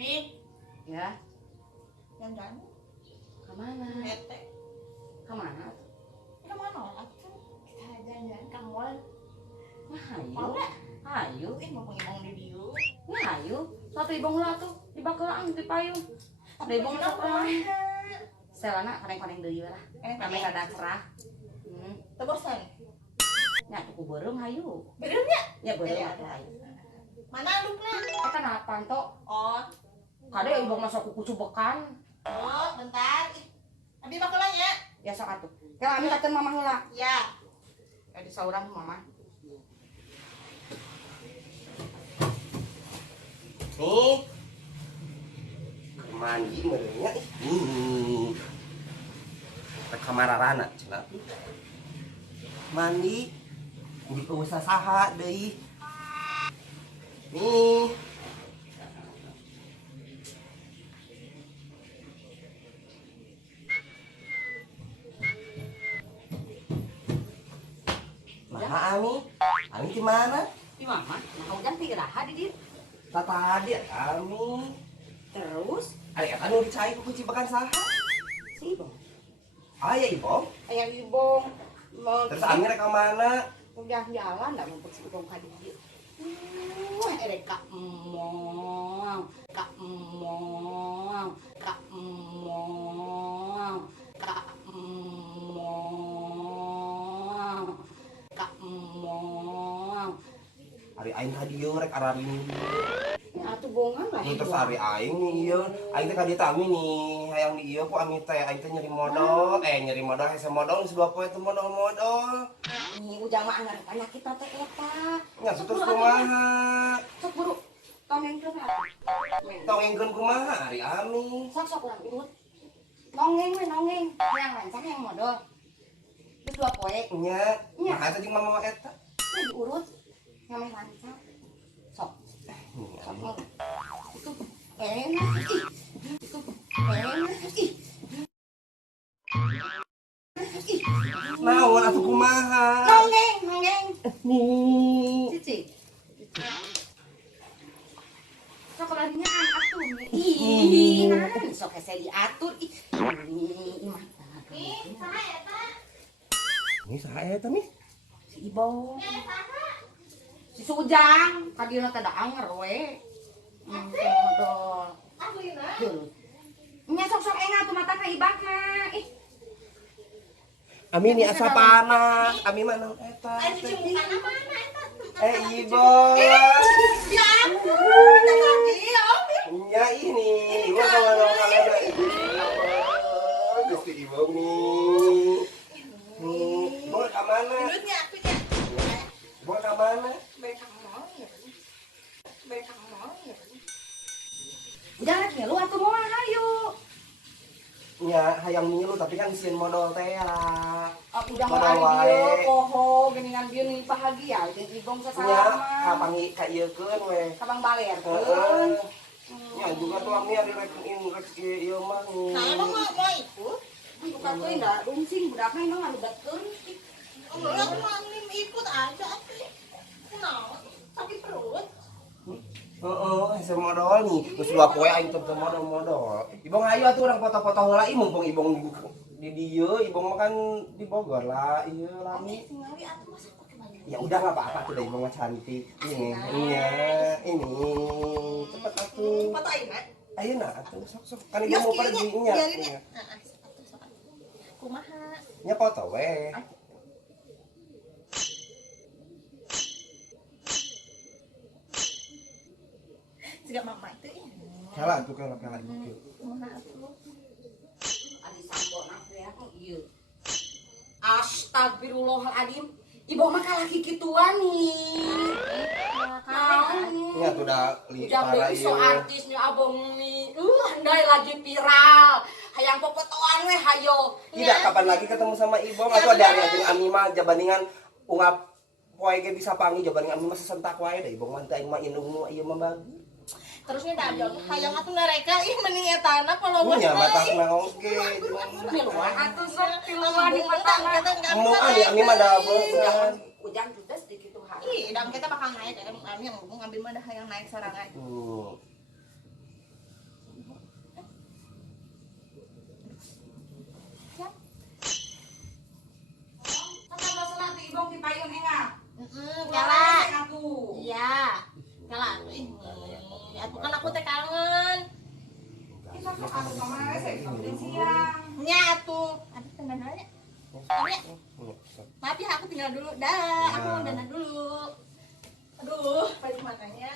Mi, Ya, jangan kemana? bete. Kemana? Kemana atuh? Kita jalan-jalan ke mall. Mau Hayu, nggak? hayu, Ngomong-ngomong di dieu. hayu. Satu ibong lah tuh di bakelang di payung. Ada ibong sok lain. Selana kadang-kadang deui lah. Kami kada cerah. Teu bosan. Nya tuku beureum hayu. Bener nya? Ya beureum Iya. atuh hayu. Mana lukna? Eta napan tok? Oh, Kada ibong masuk kuku cubekan. oh, bentar. Abi bakelan ya? Ya sok atuh. Kalau kami kaceun mama heula. Ya. Ya di saurang mama. Nih, mandi merenya. Rek kamararana cenah. Mandi di usaha saha deui. Nih. Nah, Ami di mana? Di mama, nah hujan piraha di dieu. Tadi Ami. Terus Ari kan nu dicai ku cibakan saha? si ibong. Aya ibong. Aya ibong. Terus Ami rek ka mana? Udah jalan dah mumpung si ibong ka dieu. Erek ka emong, ka emong, ka emong, ka emong, ka emong. Ari aing ka dieu rek araring. Ya atuh bongan lah. Ini terus hari aing nih ieu, aing teh ka dieu teh Ami nih, hayang di ieu ku Ami teh aing teh nyeri modal, nyeri modal hese modal geus 2 poe teh modal. Ini ujang mah anggar penyakit teh eta. Nya terus kumaha? Sok buru. Tongengkeun atuh. Tongengkeun kumaha ari Ami? Sok urang urut. Nongeng we nongeng. Yang lancang yang modal. Geus 2 poe. Nya, Nya. mah eta jeung mama eta. Diurut. Yang lancang. Sok. Sok. Itu enak ih. Itu enak ih. Naon atuh kumaha? Nongeng. Nih. Cici. Sok ladinya atuh. Ih, naon sok hese diatur ih. Ih, mah. Mi, saha eta? Ini saha eta mi? Si Ibong. Saha? Si Sujang, kadina teh da anger we. Modal. Aslina. Nya sok engat tuh mata ka ibakna. Ih, Ami ini asa panas, Ami mah naon eta? Ayo ciuman mana eta? Ibong. Ya ampun, eta lagi om. Ya ini, Ibong kemana-mana Ibong. Gusti Ibong nih. Nih, Ibong ke mana? Mulutnya aku nya. Ibong ke mana? Bekang mau ya. Bekang mau ya. jangan ngilu atuh moal hayu. Ya, hayang milu tapi kan sieun modal teh ya. Udah mau Modal ari dieu wae. poho geuningan dieu nih bahagia jeung Ibong Ya, sasama. kapangi ka ieu keun we. Kabang balerkeun. Heeh. Ya juga tuh Ami ari rek ieu mah. Nah, emang mau ikut? Bukan teh da rungsing budakna emang ngalibetkeun. Enggak, aku mau ikut aja sih. Kenapa? Sakit perut. Heeh, hese modal nih. Terus 2 poe aing teu modal. Ibong ayo atuh urang foto-foto heula ieu mumpung Ibong di dieu, Ibong mah kan di Bogor lah, ieu lami. Singali atuh masa pakai banyak. Ya udah enggak apa-apa tuh, Ibong mah cantik. Ini, iya, ini. Cepet atuh. Foto ayeuna. Ayeuna atuh sok-sok. Kan Ibong mau pergi nya. Biarin ya. Atuh sok atuh. Kumaha? Nya foto we. Siga mama itu ya. Kala atuh kala Ibu. Kumaha atuh? Adi sambona teh ieu. Astagfirullahaladzim. Ibong mah kalaki kituan nih. Naon nih? Nya tuh da Ujang para deui so ieu. artis nih abong nih. Andai lagi viral. Hayang popotoan we hayo. Tidak, kapan lagi ketemu sama Ibong atau ada jeung Ami mah jabandingan ungap poe ge bisa panggil jabandingan Ami mah sesentak wae da Ibong mah teh aing mah indung ieu mah bagi. Terusnya dagang hayang atuh ngareka ih mending eta na kalau Nya matakna oge. Miluan atuh sok tiluan di matana. Mau Ami mah da beungan. Ujang juga sedikit tuh Ih, dan kita bakal naik kami yang ngomong ngambil mah dah yang naik sorangan. Ya tuh kan aku teh kangen. Kita ke aku kemana saya sampai siang. Nya tuh. Aduh tenan aja. Maaf ya aku tinggal dulu. Dah, aku mau dana dulu. Aduh, balik matanya.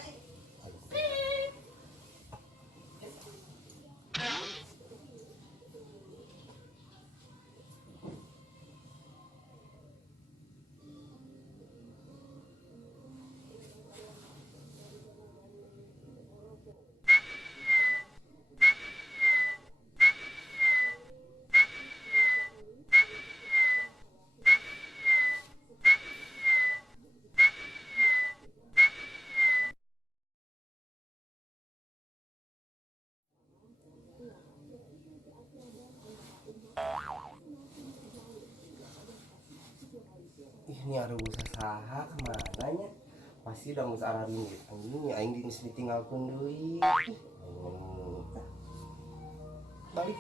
Ini ada usaha saha kemana nya? Pasti udah ngurus arah ringgit. Ini aing ditinggalkan deui. Balik.